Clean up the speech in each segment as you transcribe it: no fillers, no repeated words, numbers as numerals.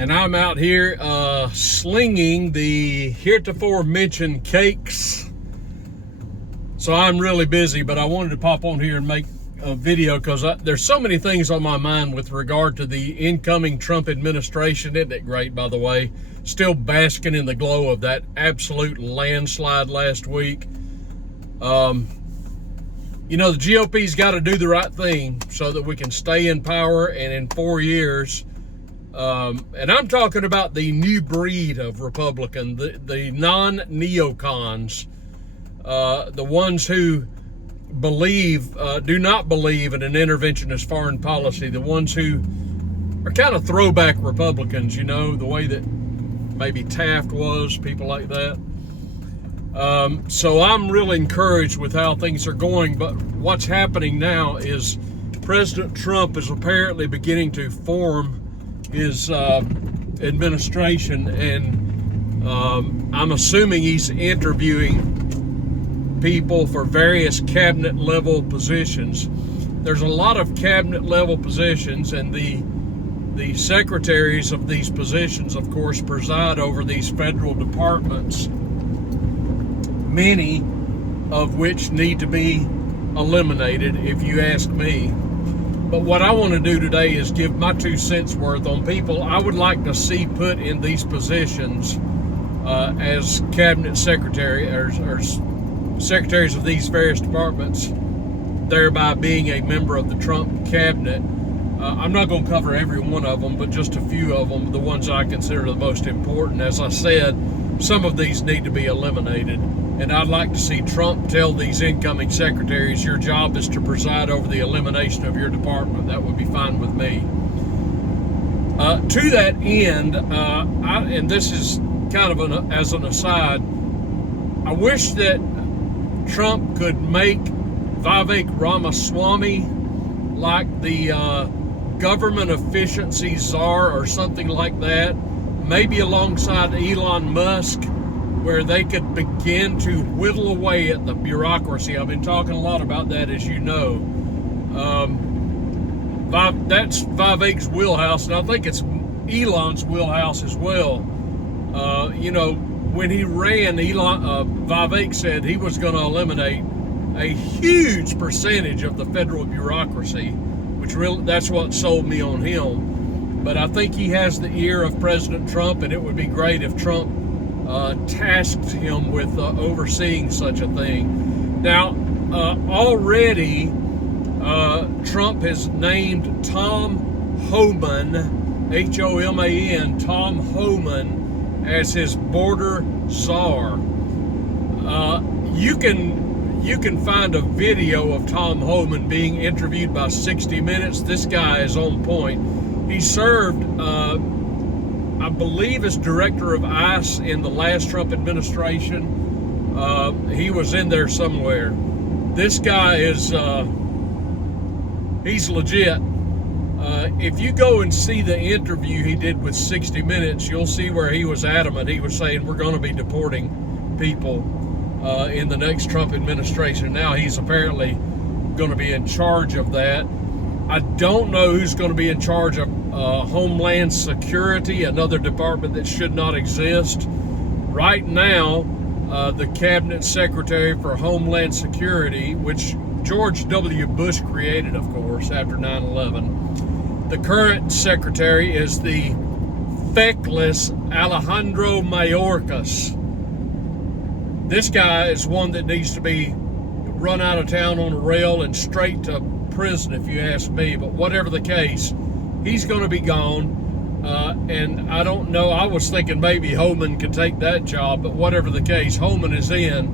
and I'm out here slinging the heretofore mentioned cakes. So I'm really busy, but I wanted to pop on here and make a video because there's so many things on my mind with regard to the incoming Trump administration. Isn't it great, by the way? Still basking in the glow of that absolute landslide last week. You know, the GOP's got to do the right thing so that we can stay in power, and in 4 years, and I'm talking about the new breed of Republican, the non-neocons, the ones who do not believe in an interventionist foreign policy, the ones who are kind of throwback Republicans, you know, the way that maybe Taft was, people like that. So I'm really encouraged with how things are going, but what's happening now is President Trump is apparently beginning to form his administration, and I'm assuming he's interviewing people for various cabinet level positions. There's a lot of cabinet level positions, and the secretaries of these positions, of course, preside over these federal departments, many of which need to be eliminated, if you ask me. But what I want to do today is give my 2 cents worth on people I would like to see put in these positions as cabinet secretary or secretaries of these various departments, thereby being a member of the Trump cabinet. I'm not going to cover every one of them, but just a few of them, the ones I consider the most important. As I said, some of these need to be eliminated, and I'd like to see Trump tell these incoming secretaries, your job is to preside over the elimination of your department. That would be fine with me. To that end, and this is kind of as an aside, I wish that Trump could make Vivek Ramaswamy like the government efficiency czar or something like that, maybe alongside Elon Musk, where they could begin to whittle away at the bureaucracy. I've been talking a lot about that, as you know. That's Vivek's wheelhouse, and I think it's Elon's wheelhouse as well. You know, when he ran, Vivek said he was going to eliminate a huge percentage of the federal bureaucracy, which really, that's what sold me on him. But I think he has the ear of President Trump, and it would be great if Trump tasked him with overseeing such a thing. Now, already Trump has named Tom Homan, H-O-M-A-N, Tom Homan, as his border czar. You can find a video of Tom Homan being interviewed by 60 Minutes. This guy is on point. He served, I believe, as director of ICE in the last Trump administration. He was in there somewhere. This guy is, he's legit. If you go and see the interview he did with 60 Minutes, you'll see where he was adamant. He was saying, we're going to be deporting people in the next Trump administration. Now he's apparently going to be in charge of that. I don't know who's going to be in charge of Homeland Security, another department that should not exist. Right now, the Cabinet Secretary for Homeland Security, which George W. Bush created, of course, after 9/11. The current secretary is the feckless Alejandro Mayorkas. This guy is one that needs to be run out of town on a rail and straight to prison, if you ask me. But whatever the case, he's going to be gone. And I don't know, I was thinking maybe Homan could take that job, but whatever the case, Homan is in,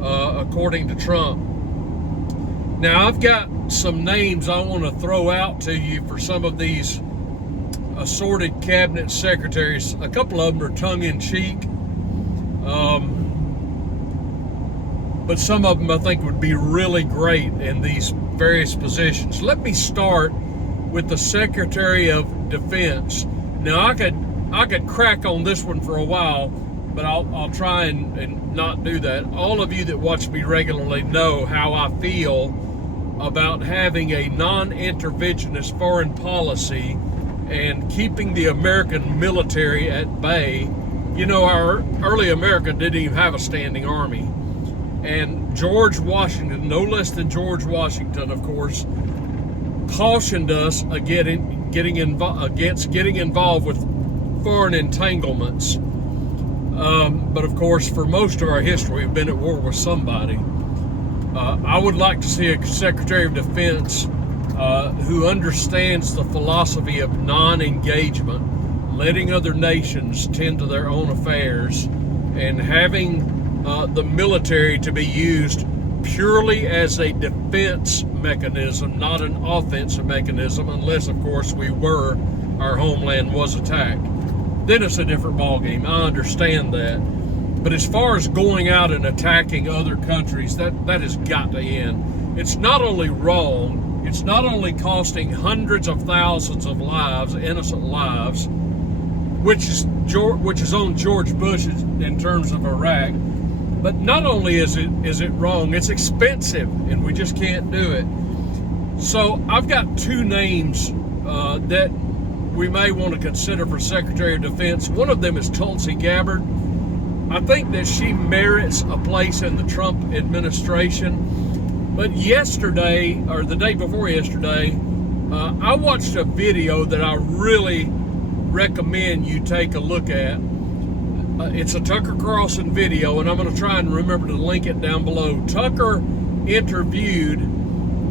according to Trump. Now, I've got some names I want to throw out to you for some of these assorted cabinet secretaries. A couple of them are tongue-in-cheek, but some of them I think would be really great in these various positions. Let me start with the Secretary of Defense. Now, I could crack on this one for a while, but I'll try and not do that. All of you that watch me regularly know how I feel about having a non-interventionist foreign policy and keeping the American military at bay. You know, our early America didn't even have a standing army. And George Washington, no less than George Washington, of course, cautioned us against getting involved with foreign entanglements. But of course, for most of our history, we've been at war with somebody. I would like to see a Secretary of Defense who understands the philosophy of non-engagement, letting other nations tend to their own affairs, and having the military to be used purely as a defense mechanism, not an offensive mechanism, unless, of course, our homeland was attacked. Then it's a different ballgame. I understand that. But as far as going out and attacking other countries, that has got to end. It's not only wrong, it's not only costing hundreds of thousands of lives, innocent lives, which is on George Bush in terms of Iraq. But not only is it wrong, it's expensive, and we just can't do it. So I've got two names that we may want to consider for Secretary of Defense. One of them is Tulsi Gabbard. I think that she merits a place in the Trump administration. But yesterday, or the day before yesterday, I watched a video that I really recommend you take a look at. It's a Tucker Carlson video, and I'm going to try and remember to link it down below. Tucker interviewed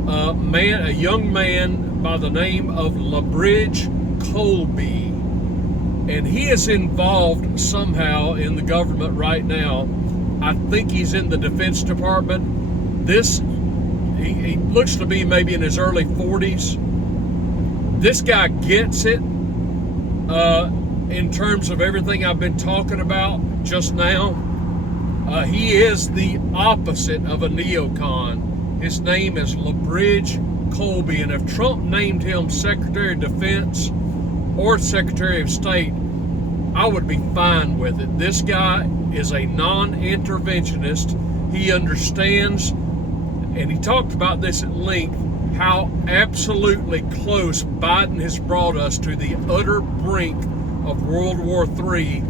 a young man by the name of Labridge, Colby, and he is involved somehow in the government right now. I think he's in the Defense Department. He looks to be maybe in his early 40s. This guy gets it in terms of everything I've been talking about just now. He is the opposite of a neocon. His name is Labridge Colby, and if Trump named him Secretary of Defense or Secretary of State, I would be fine with it. This guy is a non-interventionist. He understands, and he talked about this at length, how absolutely close Biden has brought us to the utter brink of World War III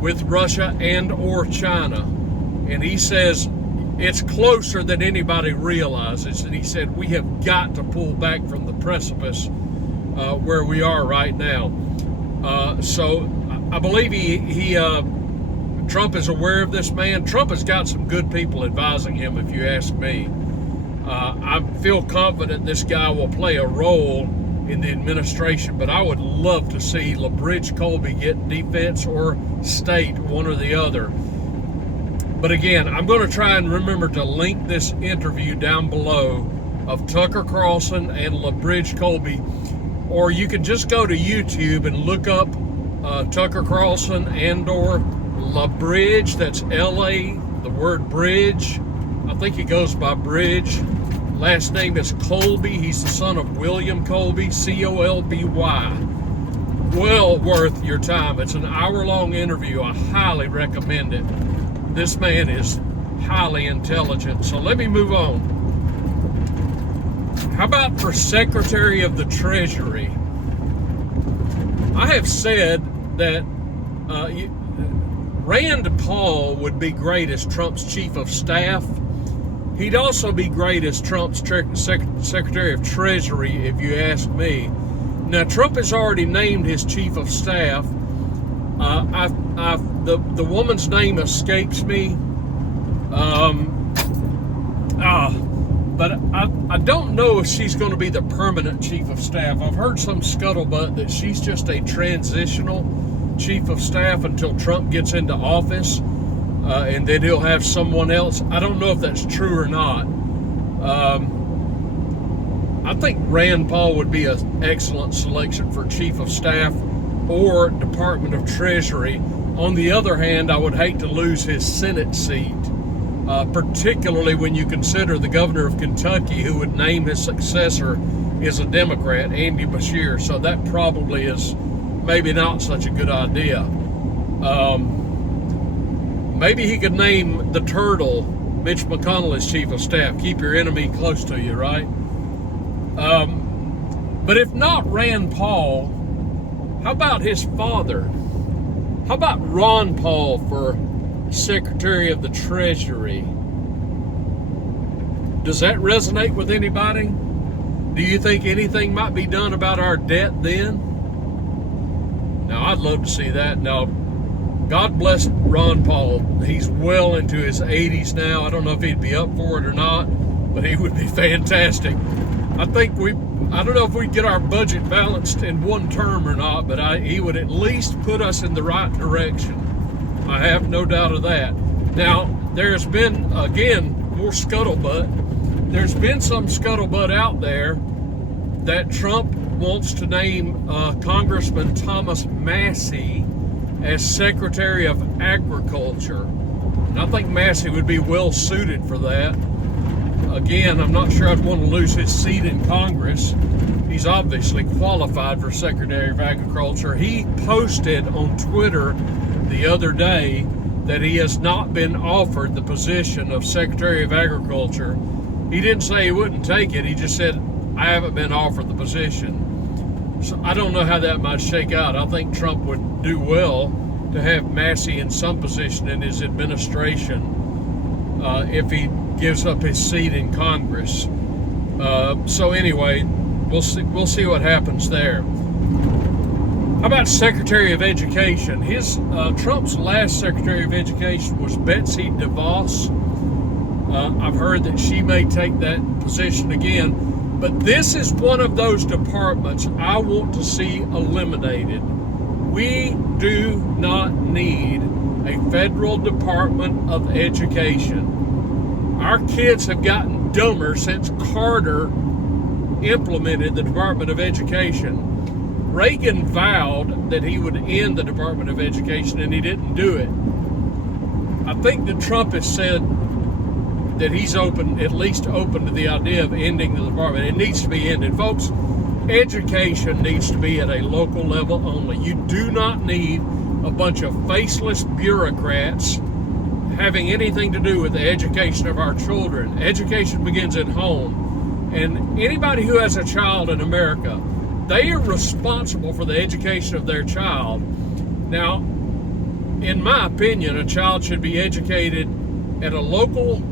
with Russia and or China. And he says it's closer than anybody realizes. And he said we have got to pull back from the precipice where we are right now. So I believe Trump is aware of this man. Trump has got some good people advising him, if you ask me. I feel confident this guy will play a role in the administration, but I would love to see Labridge Colby get defense or state, one or the other. But again, I'm going to try and remember to link this interview down below of Tucker Carlson and Labridge Colby, or you can just go to YouTube and look up Tucker Carlson and or Labridge. That's L-A, the word bridge. I think he goes by Bridge. Last name is Colby. He's the son of William Colby, C-O-L-B-Y. Well worth your time. It's an hour-long interview. I highly recommend it. This man is highly intelligent. So let me move on. How about for Secretary of the Treasury? I have said that Rand Paul would be great as Trump's chief of staff. He'd also be great as Trump's Secretary of Treasury, if you ask me. Now, Trump has already named his chief of staff. The woman's name escapes me. But I don't know if she's going to be the permanent chief of staff. I've heard some scuttlebutt that she's just a transitional chief of staff until Trump gets into office. And then he'll have someone else. I don't know if that's true or not. I think Rand Paul would be an excellent selection for Chief of Staff or Department of Treasury. On the other hand, I would hate to lose his Senate seat, particularly when you consider the governor of Kentucky, who would name his successor, is a Democrat, Andy Beshear. So that probably is maybe not such a good idea. Maybe he could name the turtle, Mitch McConnell, as chief of staff. Keep your enemy close to you, right? But if not Rand Paul, How about his father? How about Ron Paul for Secretary of the Treasury? Does that resonate with anybody? Do you think anything might be done about our debt then? Now, I'd love to see that. Now, God bless Ron Paul. He's well into his 80s now. I don't know if he'd be up for it or not, but he would be fantastic. I don't know if we'd get our budget balanced in one term or not, but he would at least put us in the right direction. I have no doubt of that. Now, there's been, again, more scuttlebutt. There's been some scuttlebutt out there that Trump wants to name Congressman Thomas Massey as Secretary of Agriculture. And I think Massey would be well suited for that. Again, I'm not sure I'd want to lose his seat in Congress. He's obviously qualified for Secretary of Agriculture. He posted on Twitter the other day that he has not been offered the position of Secretary of Agriculture. He didn't say he wouldn't take it. He just said, I haven't been offered the position. So I don't know how that might shake out. I think Trump would do well to have Massey in some position in his administration if he gives up his seat in Congress. So anyway, we'll see what happens there. How about Secretary of Education? Trump's last Secretary of Education was Betsy DeVos. I've heard that she may take that position again, but this is one of those departments I want to see eliminated. We do not need a federal Department of Education. Our kids have gotten dumber since Carter implemented the Department of Education. Reagan vowed that he would end the Department of Education, and he didn't do it. I think that Trump has said that he's at least open to the idea of ending the department. It needs to be ended. Folks, education needs to be at a local level only. You do not need a bunch of faceless bureaucrats having anything to do with the education of our children. Education begins at home. And anybody who has a child in America, they are responsible for the education of their child. Now, in my opinion, a child should be educated at a local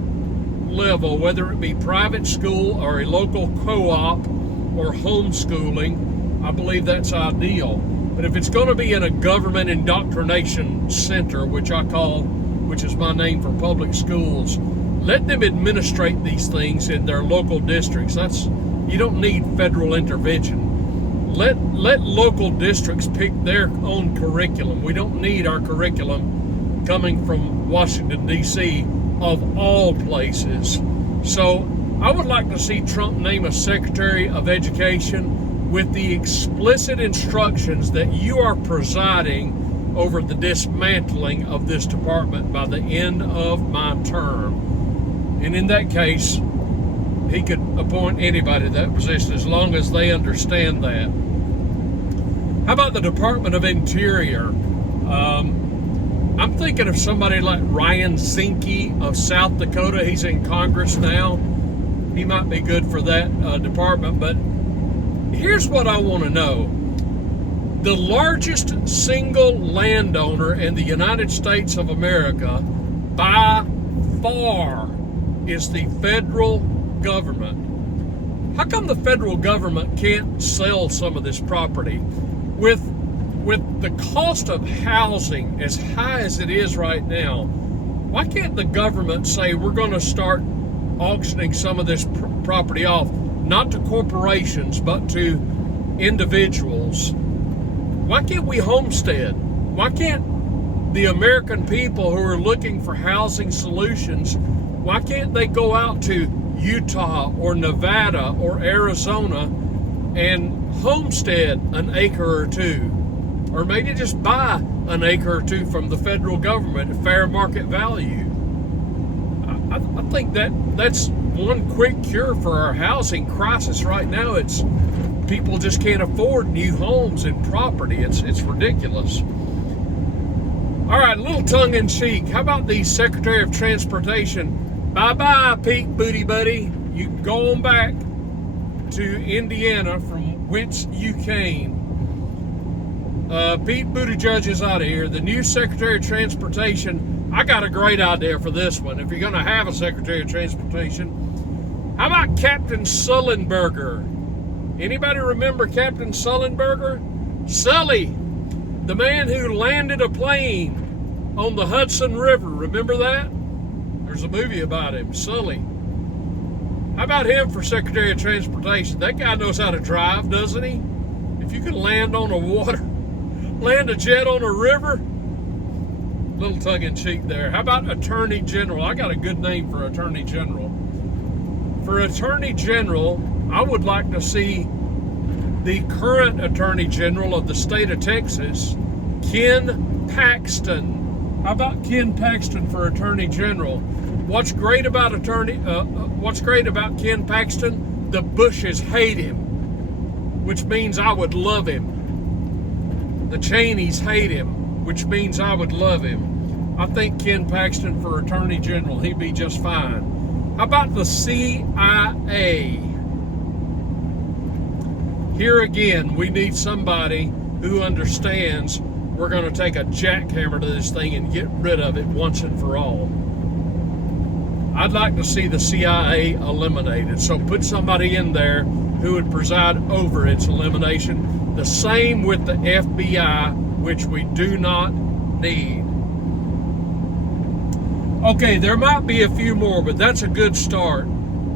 level, whether it be private school or a local co-op or homeschooling. I believe that's ideal. But if it's going to be in a government indoctrination center, which is my name for public schools, let them administrate these things in their local districts. You don't need federal intervention. Let local districts pick their own curriculum. We don't need our curriculum coming from Washington, D.C., of all places. So I would like to see Trump name a Secretary of Education with the explicit instructions that you are presiding over the dismantling of this department by the end of my term. And in that case, he could appoint anybody to that position as long as they understand that. How about the Department of Interior? I'm thinking of somebody like Ryan Zinke of South Dakota. He's in Congress now. He might be good for that department. But here's what I want to know. The largest single landowner in the United States of America, by far, is the federal government. How come the federal government can't sell some of this property? With the cost of housing as high as it is right now, why can't the government say we're going to start auctioning some of this property off, not to corporations, but to individuals? Why can't we homestead? Why can't the American people who are looking for housing solutions, why can't they go out to Utah or Nevada or Arizona and homestead an acre or two? Or maybe just buy an acre or two from the federal government at fair market value. I think that's one quick cure for our housing crisis right now. It's people just can't afford new homes and property. It's ridiculous. All right, a little tongue-in-cheek. How about the Secretary of Transportation? Bye-bye, Pete Booty Buddy. You can go on back to Indiana from whence you came. Pete Buttigieg is out of here. The new Secretary of Transportation, I got a great idea for this one. If you're going to have a Secretary of Transportation, how about Captain Sullenberger? Anybody remember Captain Sullenberger? Sully, the man who landed a plane on the Hudson River. Remember that? There's a movie about him, Sully. How about him for Secretary of Transportation? That guy knows how to drive, doesn't he? If you can land on a water, land a jet on a river. Little tongue-in-cheek there. How about Attorney General? I got a good name for Attorney General. For Attorney General, I would like to see the current Attorney General of the state of Texas, Ken Paxton. How about Ken Paxton for Attorney General? What's great about Ken Paxton? The Bushes hate him, which means I would love him. The Cheneys hate him, which means I would love him. I think Ken Paxton for Attorney General, he'd be just fine. How about the CIA? Here again, we need somebody who understands we're going to take a jackhammer to this thing and get rid of it once and for all. I'd like to see the CIA eliminated. So put somebody in there who would preside over its elimination. The same with the FBI, which we do not need. Okay, there might be a few more, but that's a good start.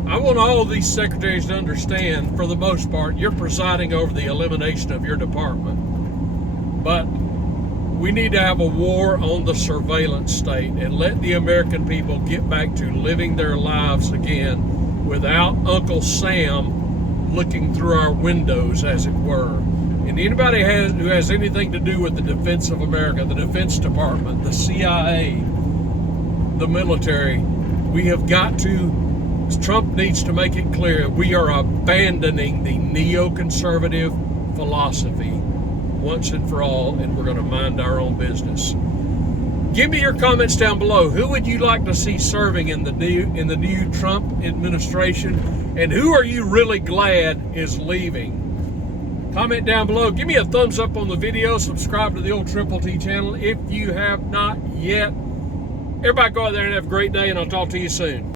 I want all of these secretaries to understand, for the most part, you're presiding over the elimination of your department. But we need to have a war on the surveillance state and let the American people get back to living their lives again without Uncle Sam looking through our windows, as it were. And anybody who has anything to do with the defense of America, the Defense Department, the CIA, the military, we have got to, Trump needs to make it clear, we are abandoning the neoconservative philosophy once and for all, and we're going to mind our own business. Give me your comments down below. Who would you like to see serving in the new Trump administration, and who are you really glad is leaving? Comment down below. Give me a thumbs up on the video. Subscribe to the old Triple T channel if you have not yet. Everybody go out there and have a great day, and I'll talk to you soon.